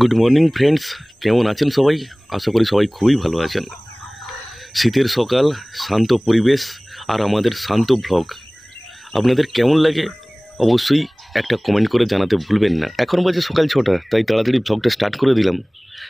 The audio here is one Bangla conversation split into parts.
গুড মর্নিং ফ্রেন্ডস, কেমন আছেন সবাই? আশা করি সবাই খুবই ভালো আছেন। শীতের সকাল, শান্ত পরিবেশ আর আমাদের শান্ত ভ্লগ আপনাদের কেমন লাগে অবশ্যই একটা কমেন্ট করে জানাতে ভুলবেন না। এখন বাজে সকাল 6টা, তাই তাড়াতাড়ি ভ্লগটা স্টার্ট করে দিলাম।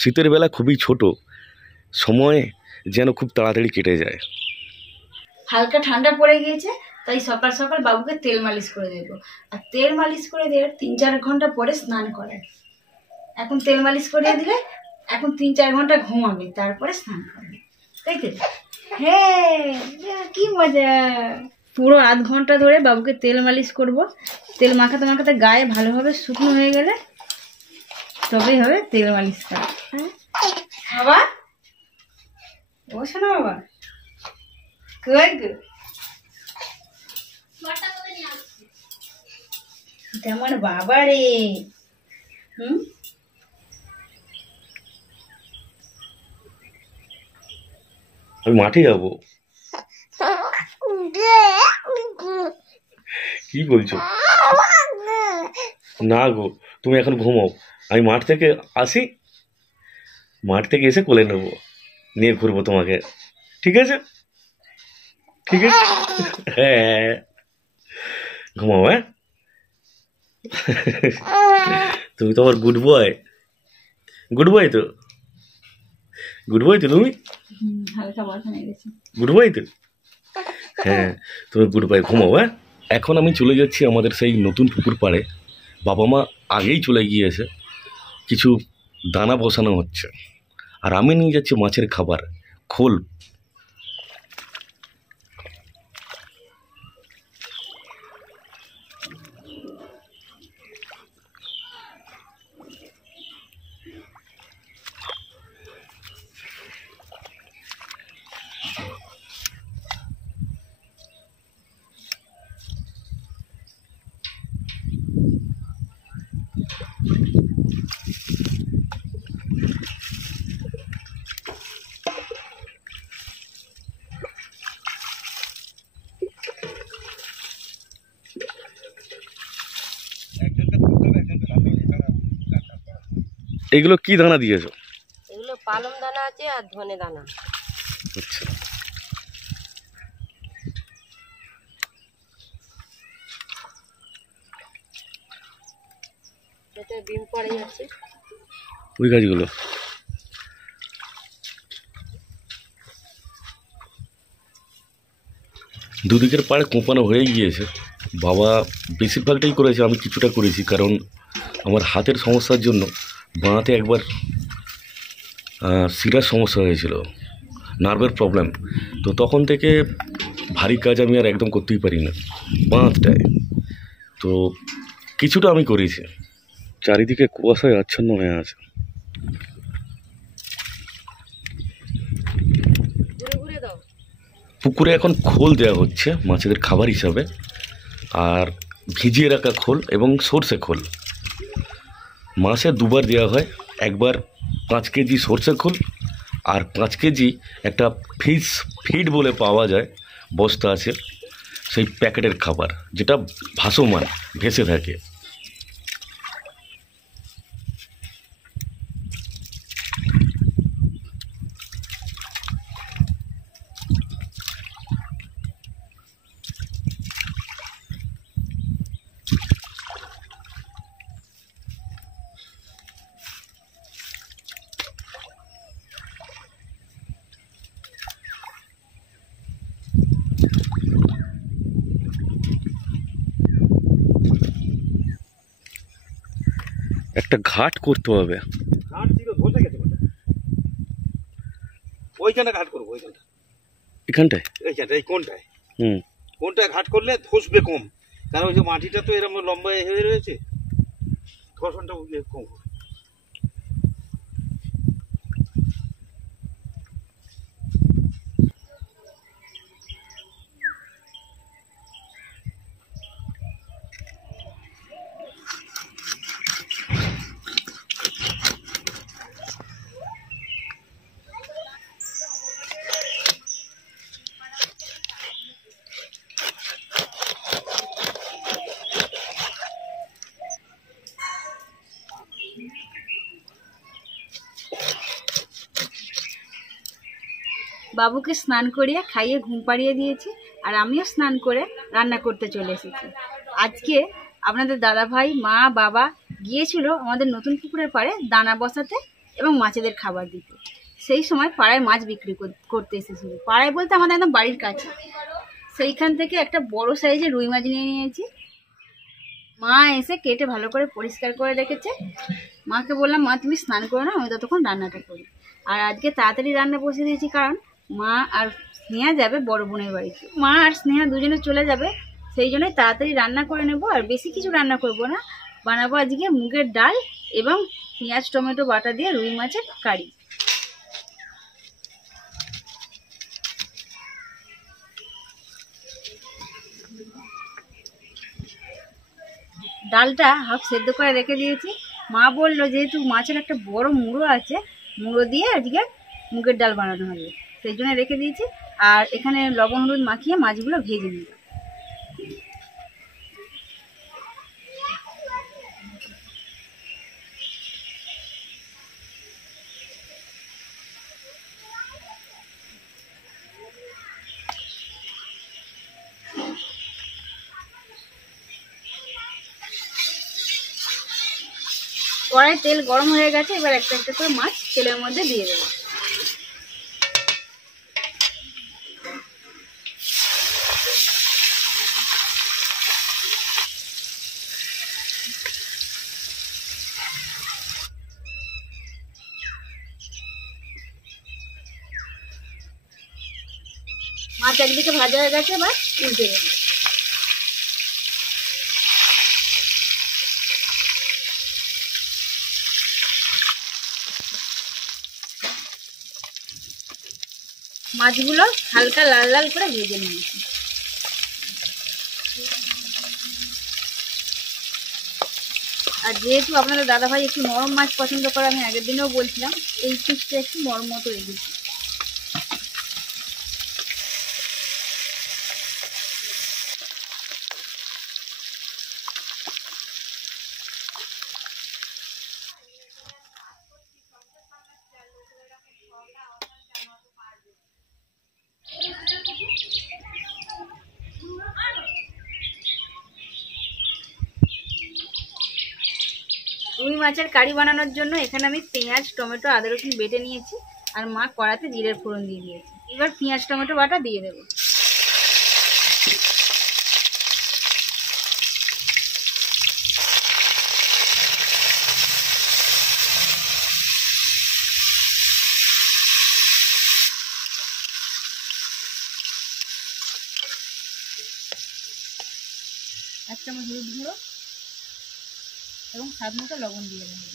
শীতের বেলা খুবই ছোট, সময় যেন খুব তাড়াতাড়ি কেটে যায়। হালকা ঠান্ডা পড়ে গিয়েছে, তাই সকাল সকাল বাবুকে তেল মালিশ করে দেব। আর তেল মালিশ করে দিয়ে 3-4 ঘন্টা পরে স্নান করায়। এখন তেল মালিশ করিয়ে দিলে এখন 3-4 ঘন্টা ঘুমাবে, তারপরে স্নান করবে, তাই তো? হ্যাঁ, কি মজা! পুরো আধ ঘন্টা ধরে বাবুকে তেল মালিশ করব। তেল মাখাতে মাখাতে গায়ে ভালোভাবে শুকনো হয়ে গেলে তবেই হবে তেল মালিশ করা। বাবা, ও শোনো বাবা, কই গো? তেমন বাবা রে। আমি মাঠে যাবো। কি বলছো? না গো, তুমি এখন ঘুমাও। আমি মাঠ থেকে আসি, মাঠ থেকে এসে কোলে নেবো, নিয়ে ঘুরবো তোমাকে। ঠিক আছে? ঠিক আছে, হ্যাঁ, ঘুমাও। হ্যাঁ, তুমি তো আমার গুড বয়। গুড বয় তো, গুড বয় তো তুমি, হালকা বসা নিয়ে গেছে। গুড বয় তো। হ্যাঁ, তুমি গুড বয়, ঘুমাও। হ্যাঁ, এখন আমি চলে যাচ্ছি আমাদের সেই নতুন পুকুর পাড়ে। বাবা মা আগেই চলে গিয়েছে, কিছু দানা বসানো হচ্ছে, আর আমি নিয়ে যাচ্ছি মাছের খাবার, খোল। এগুলো কি দানা দিয়েছো? এগুলো পালং দানা আছে আর ধনে দানা। আচ্ছা, এতে ডিম পড়ে যাচ্ছে। ওই গাছগুলো দুদিকের পাড়ে কোঁপানো হয়ে গিয়েছে। বাবা বেশিরভাগটাই করেছে, আমি কিছুটা করেছি, কারণ আমার হাতের সমস্যার জন্য বাঁতে একবার শিরার সমস্যা হয়েছিল, নার্ভের প্রবলেম। তো তখন থেকে ভারী কাজ আমি আর একদম করতেই পারি না বাঁধটায়। তো কিছুটা আমি করেছি। চারিদিকে কুয়াশায় আচ্ছন্ন হয়ে আছে। ঘুরে ঘুরে দাও। পুকুরে এখন খোল দেওয়া হচ্ছে মাছেদের খাবার হিসাবে, আর ভিজিয়ে রাখা খোল এবং সর্ষে খোল। মাসে দুবার দেওয়া হয়, একবার 5 কেজি সর্ষে খোল, আর 5 কেজি একটা ফিশ ফিড বলে পাওয়া যায়, বস্তা আছে, সেই প্যাকেটের খাবার, যেটা ভাসমান ভেসে থাকে। একটা ঘাট করতে হবে। ঘাট ছিল, ধসে গেছে কোথায়? ওইখানে ঘাট করবো, ওইখানটা, এখানটায়। এইখানটা, এই কোনটায়, হুম, কোনটায় ঘাট করলে ধসবে কম, কারণ ওই যে মাটিটা তো এরকম লম্বা হয়ে রয়েছে, ধর্ষণটা কম হবে। বাবুকে স্নান করিয়ে খাইয়ে ঘুম পাড়িয়ে দিয়েছি, আর আমিও স্নান করে রান্না করতে চলে এসেছি। আজকে আপনাদের দাদাভাই, মা, বাবা গিয়েছিল আমাদের নতুন পুকুরের পাড়ে দানা বসাতে এবং মাছেদের খাবার দিতে। সেই সময় পাড়ায় মাছ বিক্রি করতে এসেছিল। পাড়ায় বলতে আমাদের একদম বাড়ির কাছে। সেইখান থেকে একটা বড় সাইজের রুই মাছ নিয়ে নিয়েছি। মা এসে কেটে ভালো করে পরিষ্কার করে রেখেছে। মাকে বললাম, মা তুমি স্নান করো না, আমি ততক্ষণ রান্নাটা করি। আর আজকে তাড়াতাড়ি রান্না বসিয়ে দিয়েছি, কারণ মা আর স্নেহা যাবে বড় বোনের বাড়িতে। মা আর স্নেহা দুজনে চলে যাবে, সেই জন্যই তাড়াতাড়ি রান্না করে নেব। আর বেশি কিছু রান্না করব না, বানাবো আজকে মুগের ডাল এবং পেঁয়াজ টমেটো বাটা দিয়ে রুই মাছের কারি। ডালটা হাফ সেদ্ধ করে রেখে দিয়েছি। মা বললো যেহেতু মাছের একটা বড় মুড়ো আছে, মুড়ো দিয়ে আজকে মুগের ডাল বানানো হবে, সেই জন্য রেখে দিয়েছি। আর এখানে লবণ হলুদ মাখিয়ে মাছগুলো ভেজে নিই। কড়াই তেল গরম হয়ে গেছে, এবার একটা একটা করে মাছ তেলের মধ্যে দিয়ে দেবো। মাছ একদিকে ভাজা হয়ে গেছে, এবার উল্টে দেবো। মাছগুলো হালকা লাল লাল করে ভেজে নিয়েছি। আর যেহেতু আপনাদের দাদাভাই একটু নরম মাছ পছন্দ করে, আমি আগের দিনেও বলছিলাম, এই পিসটা একটু নরম মতো রেখেছি। রুই মাছের কারি বানানোর জন্য এখানে আমি পেঁয়াজ টমেটো আদা রসুন বেটে নিয়েছি, আর মা কড়াতে জিরের ফোড়ন দিয়ে দিয়েছি। এবার পেঁয়াজ টমেটো বাটা দিয়ে দেবো। এক চামচ হলুদ গুঁড়ো এবং স্বাদ মতো লবণ দিয়ে দেবো।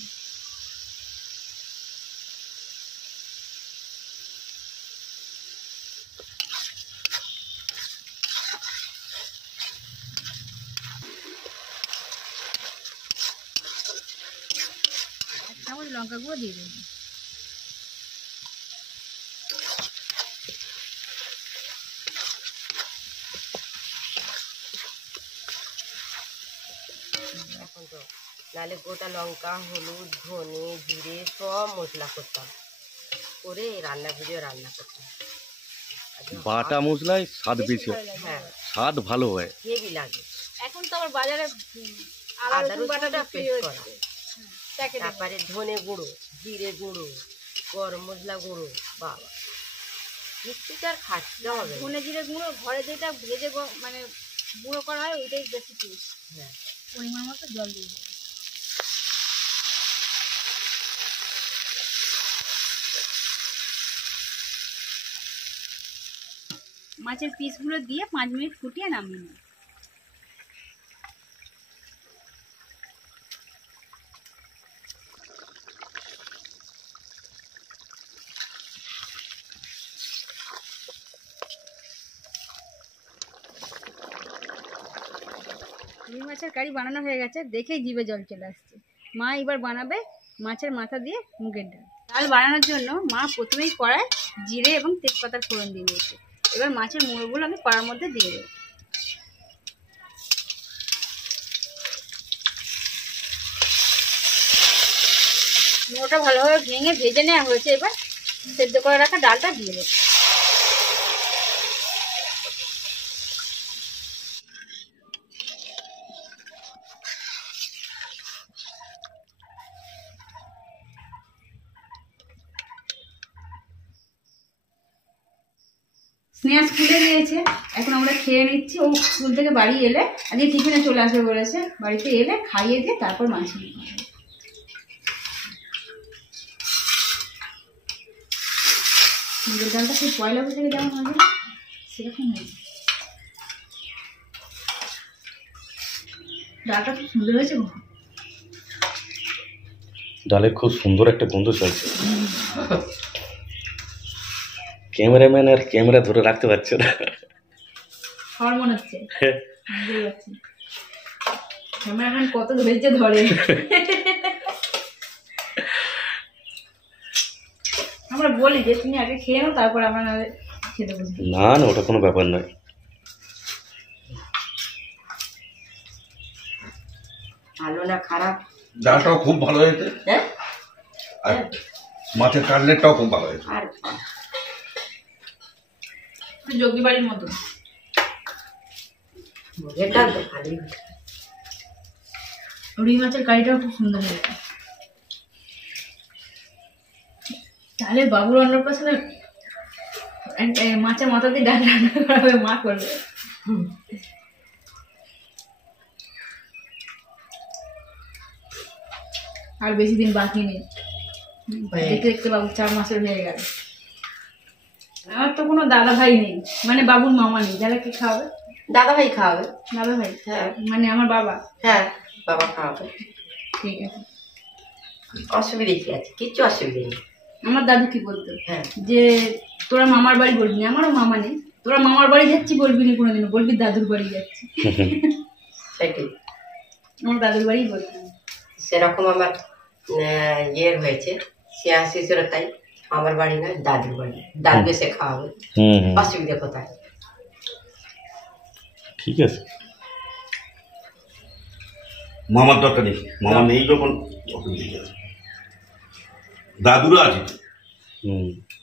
এক চামচ লঙ্কা গুঁড়ো দিয়ে দেবো। নাহলে গোটা লঙ্কা হলুদ ধনে জিরে সব মশলা করতাম, করে রান্না ভিডিও রান্না করতাম। বাটা মশলায় স্বাদ বেশি, হ্যাঁ স্বাদ ভালো হয়, হেভি লাগে। এখন তো আবার বাজারে আদা রসুনটা পেস্ট করা, তারপরে ধনে গুঁড়ো জিরে গুঁড়ো গরম মশলা গুঁড়ো, বাবা মিষ্টিটা আর খাটতে হবে। ধনে জিরে গুঁড়ো ঘরে যেটা ভেজে মানে গুঁড়ো করা হয়, ওইটাই বেশি টেস্ট। হ্যাঁ পরিমাণ মতো জল দিয়ে দেবো। মাছের পিসগুলো দিয়ে 5 মিনিট ফুটিয়ে নামিয়ে নেব। রুই মাছের কারি বানানো হয়ে গেছে, দেখেই জিভে জল চলে আসছে। মা এবার বানাবে মাছের মাথা দিয়ে মুগের ডাল। ডাল বানানোর জন্য মা প্রথমেই কড়ায় জিরে এবং তেজপাতার ফোড়ন দিয়ে দিয়েছে। এবার মাছের মুড়োগুলো আমি কড়ার মধ্যে দিয়ে দেবো। মুড়োটা ভালোভাবে ভেঙে ভেজে নেওয়া হয়েছে, এবার সেদ্ধ করে রাখা ডালটা দিয়ে দেবো। স্নেহা স্কুলে গিয়েছে, এখন আমরা খেয়ে নিচ্ছি। ও স্কুল থেকে বাড়ি এলে আজকে টিফিনে চলে আসবে বলেছে, বাড়িতে এলে খাইয়ে দিয়ে তারপর মাছ নিয়ে আসবে। মুগের ডালটা সেই পয়লা বৈশাখে যেমন হবে সেরকম হয়েছে। ডালটা খুব সুন্দর হয়েছে গো। ডালের খুব সুন্দর একটা গন্ধ চলছে। ক্যামেরাম্যান আর ক্যামেরা ধরে রাখতে পারছে না। খাওয়ার মনে হচ্ছে, বুঝতে পারছি ক্যামেরাম্যান কত ধৈর্য ধরে। আমরা বলি যে তুমি আগে খেয়ে নাও, তারপর আমরা নাহলে খেতে বসবো। না না, ওটা কোনো ব্যাপার নয়। ভালো না খারাপ? ডালটাও খুব ভালো হয়েছে, হ্যাঁ, আর মাছের কাটলেটটাও খুব ভালো হয়েছে। আর যোগী বাড়ির মতো। মুগের ডাল তো ভালোই হয়েছে। রুই মাছের কারিটাও খুব সুন্দর হয়েছে। তাহলে বাবুর অন্নপ্রাশনে মাছের মাথা দিয়ে ডাল রান্না করা হবে, মা করবে। আর বেশি দিন বাকি নেই, দেখতে দেখতে বাবু 4 মাসের হয়ে গেল। আমার তো কোনো দাদা ভাই নেই, মানে বাবুর মামা নেই, যারা কি খাওয়াবে? দাদা ভাই খাওয়াবে। দাদা ভাই হ্যাঁ, মানে আমার বাবা। হ্যাঁ, বাবা খাওয়াবে। ঠিক আছে, অসুবিধে কি আছে? কিচ্ছু অসুবিধে নেই। আমার দাদু কি বলতো, হ্যাঁ, যে তোরা মামার বাড়ি বলবি না, আমারও মামা নেই, তোরা মামার বাড়ি যাচ্ছি বলবি না কোনোদিনও, বলবি দাদুর বাড়ি যাচ্ছি। সেটাই। আমার দাদুর বাড়ি বলতাম। সেরকম আমার ইয়ের হয়েছে, শেয়ার শিশুরা, তাই আমার বাড়ি নয় দাদুর বাড়ি। দাদু এসে খাওয়াবে, অসুবিধা কোথায়? ঠিক আছে। মামার দরকার নেই, মামা নেই যখন দাদুরা আছে,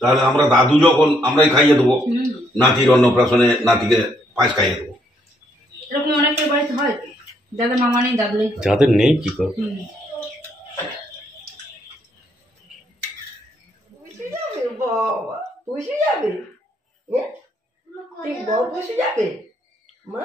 তাহলে আমরা দাদু যখন আমরাই খাইয়ে দেবো, নাতির অন্নপ্রাশনে নাতিকে পায়েস খাইয়ে দেবো। এরকম অনেকের বাড়িতে হয়, যাদের মামা নেই দাদুরাই করে। যাদের নেই কি কর। বাবা পুষে যাবে, তুই বউ পুষে যাবে মা?